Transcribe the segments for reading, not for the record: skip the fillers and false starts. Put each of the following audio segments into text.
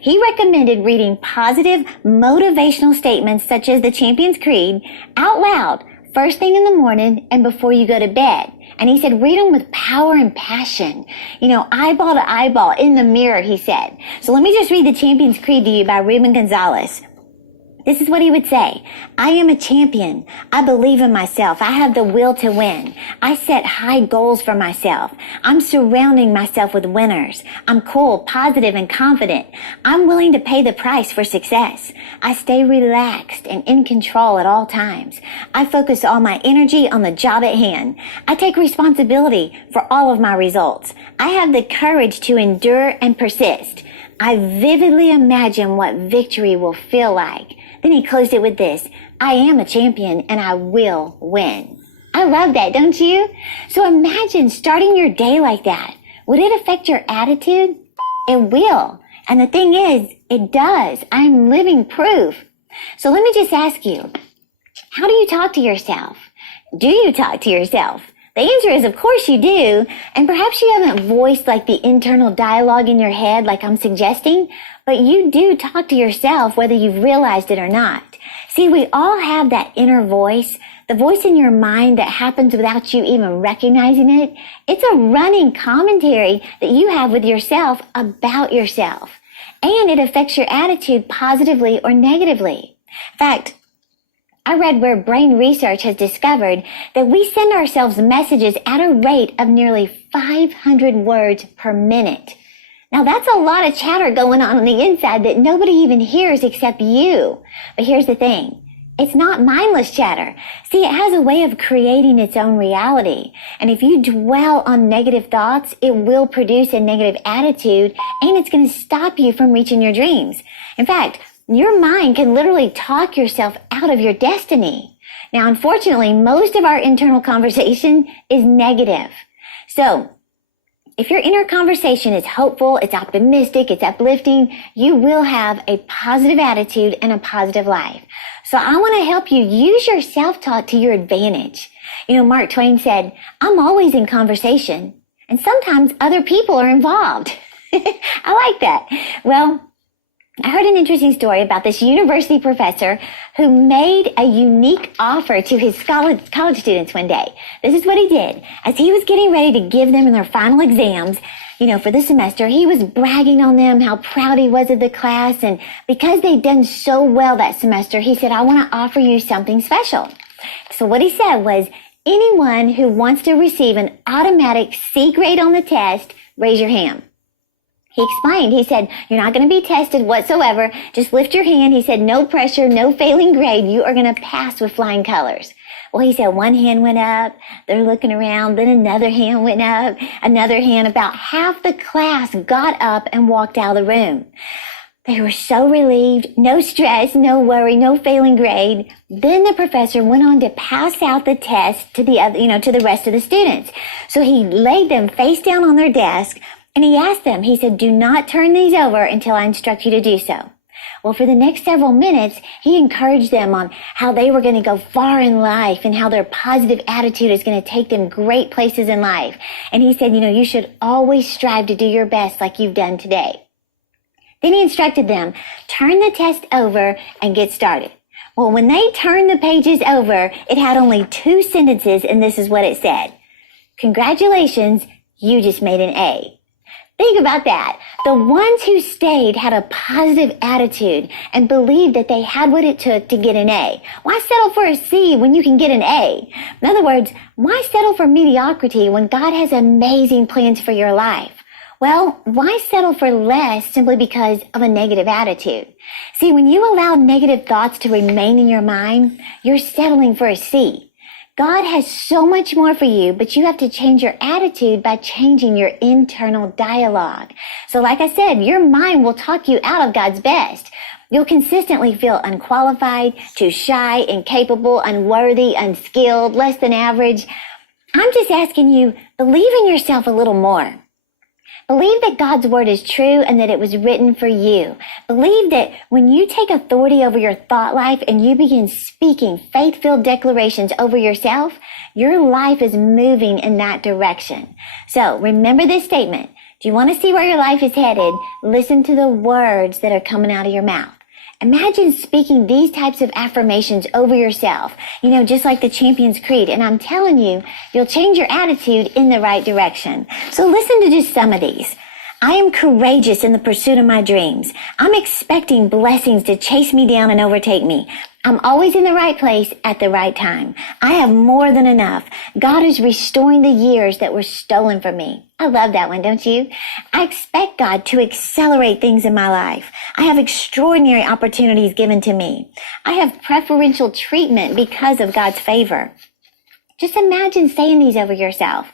He recommended reading positive motivational statements such as the Champions Creed out loud first thing in the morning and before you go to bed. And he said, read them with power and passion. Eyeball to eyeball in the mirror, he said. So let me just read the Champions Creed to you by Ruben Gonzalez. This is what he would say. I am a champion. I believe in myself. I have the will to win. I set high goals for myself. I'm surrounding myself with winners. I'm cool, positive, and confident. I'm willing to pay the price for success. I stay relaxed and in control at all times. I focus all my energy on the job at hand. I take responsibility for all of my results. I have the courage to endure and persist. I vividly imagine what victory will feel like. Then he closed it with this, I am a champion and I will win. I love that, don't you? So imagine starting your day like that. Would it affect your attitude? It will. And the thing is, it does. I'm living proof. So let me just ask you, how do you talk to yourself? Do you talk to yourself? The answer is, of course you do. And perhaps you haven't voiced like the internal dialogue in your head like I'm suggesting, but you do talk to yourself whether you've realized it or not. See, we all have that inner voice, the voice in your mind that happens without you even recognizing it. It's a running commentary that you have with yourself about yourself. And it affects your attitude positively or negatively. In fact, I read where brain research has discovered that we send ourselves messages at a rate of nearly 500 words per minute. Now that's a lot of chatter going on the inside that nobody even hears except you. But here's the thing. It's not mindless chatter. See, it has a way of creating its own reality. And if you dwell on negative thoughts, it will produce a negative attitude and it's going to stop you from reaching your dreams. In fact, your mind can literally talk yourself out of your destiny. Now, unfortunately, most of our internal conversation is negative. So, if your inner conversation is hopeful, it's optimistic, it's uplifting, you will have a positive attitude and a positive life. So I want to help you use your self-talk to your advantage. Mark Twain said, I'm always in conversation, and sometimes other people are involved. I like that. Well, I heard an interesting story about this university professor who made a unique offer to his college students one day. This is what he did. As he was getting ready to give them in their final exams, for the semester, he was bragging on them how proud he was of the class. And because they'd done so well that semester, he said, I want to offer you something special. So what he said was, anyone who wants to receive an automatic C grade on the test, raise your hand. He explained, he said, you're not going to be tested whatsoever. Just lift your hand. He said, no pressure, no failing grade. You are going to pass with flying colors. Well, he said one hand went up. They're looking around. Then another hand went up. Another hand. About half the class got up and walked out of the room. They were so relieved. No stress, no worry, no failing grade. Then the professor went on to pass out the test to the other, to the rest of the students. So he laid them face down on their desk. And he asked them, he said, do not turn these over until I instruct you to do so. Well, for the next several minutes, he encouraged them on how they were going to go far in life and how their positive attitude is going to take them great places in life. And he said, you should always strive to do your best like you've done today. Then he instructed them, turn the test over and get started. Well, when they turned the pages over, it had only 2 sentences, and this is what it said. Congratulations, you just made an A. Think about that. The ones who stayed had a positive attitude and believed that they had what it took to get an A. Why settle for a C when you can get an A? In other words, why settle for mediocrity when God has amazing plans for your life? Well, why settle for less simply because of a negative attitude? See, when you allow negative thoughts to remain in your mind, you're settling for a C. God has so much more for you, but you have to change your attitude by changing your internal dialogue. So like I said, your mind will talk you out of God's best. You'll consistently feel unqualified, too shy, incapable, unworthy, unskilled, less than average. I'm just asking you, believe in yourself a little more. Believe that God's word is true and that it was written for you. Believe that when you take authority over your thought life and you begin speaking faith-filled declarations over yourself, your life is moving in that direction. So remember this statement. Do you want to see where your life is headed? Listen to the words that are coming out of your mouth. Imagine speaking these types of affirmations over yourself, just like the Champions Creed. And I'm telling you, you'll change your attitude in the right direction. So listen to just some of these. I am courageous in the pursuit of my dreams. I'm expecting blessings to chase me down and overtake me. I'm always in the right place at the right time. I have more than enough. God is restoring the years that were stolen from me. I love that one, don't you? I expect God to accelerate things in my life. I have extraordinary opportunities given to me. I have preferential treatment because of God's favor. Just imagine saying these over yourself.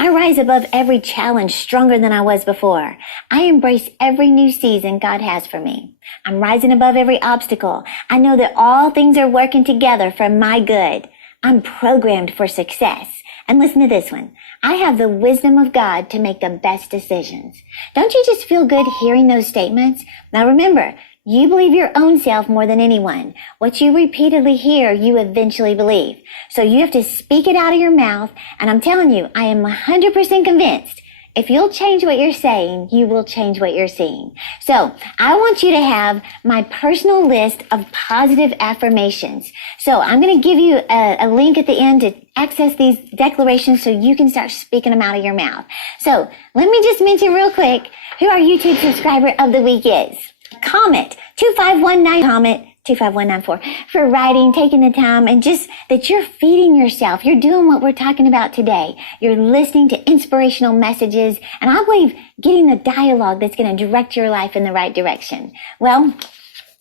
I rise above every challenge stronger than I was before. I embrace every new season God has for me. I'm rising above every obstacle. I know that all things are working together for my good. I'm programmed for success. And listen to this one. I have the wisdom of God to make the best decisions. Don't you just feel good hearing those statements? Now remember, you believe your own self more than anyone. What you repeatedly hear, you eventually believe. So you have to speak it out of your mouth. And I'm telling you, I am 100% convinced if you'll change what you're saying, you will change what you're seeing. So I want you to have my personal list of positive affirmations. So I'm going to give you a link at the end to access these declarations so you can start speaking them out of your mouth. So let me just mention real quick who our YouTube subscriber of the week is. Comment 2519, comment 25194 for writing, taking the time, and just that you're feeding yourself. You're doing what we're talking about today. You're listening to inspirational messages, and I believe getting the dialogue that's going to direct your life in the right direction. Well,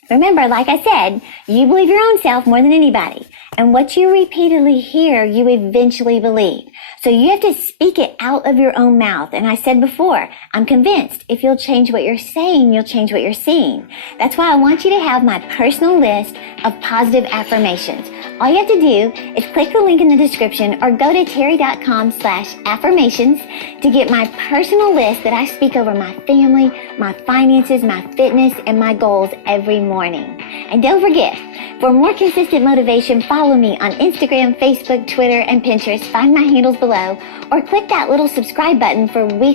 remember, like I said, you believe your own self more than anybody. And what you repeatedly hear, you eventually believe. So you have to speak it out of your own mouth. And I said before, I'm convinced if you'll change what you're saying, you'll change what you're seeing. That's why I want you to have my personal list of positive affirmations. All you have to do is click the link in the description or go to terry.com/affirmations to get my personal list that I speak over my family, my finances, my fitness, and my goals every morning. And don't forget, for more consistent motivation, follow me on Instagram, Facebook, Twitter, and Pinterest. Find my handles below or click that little subscribe button for weekly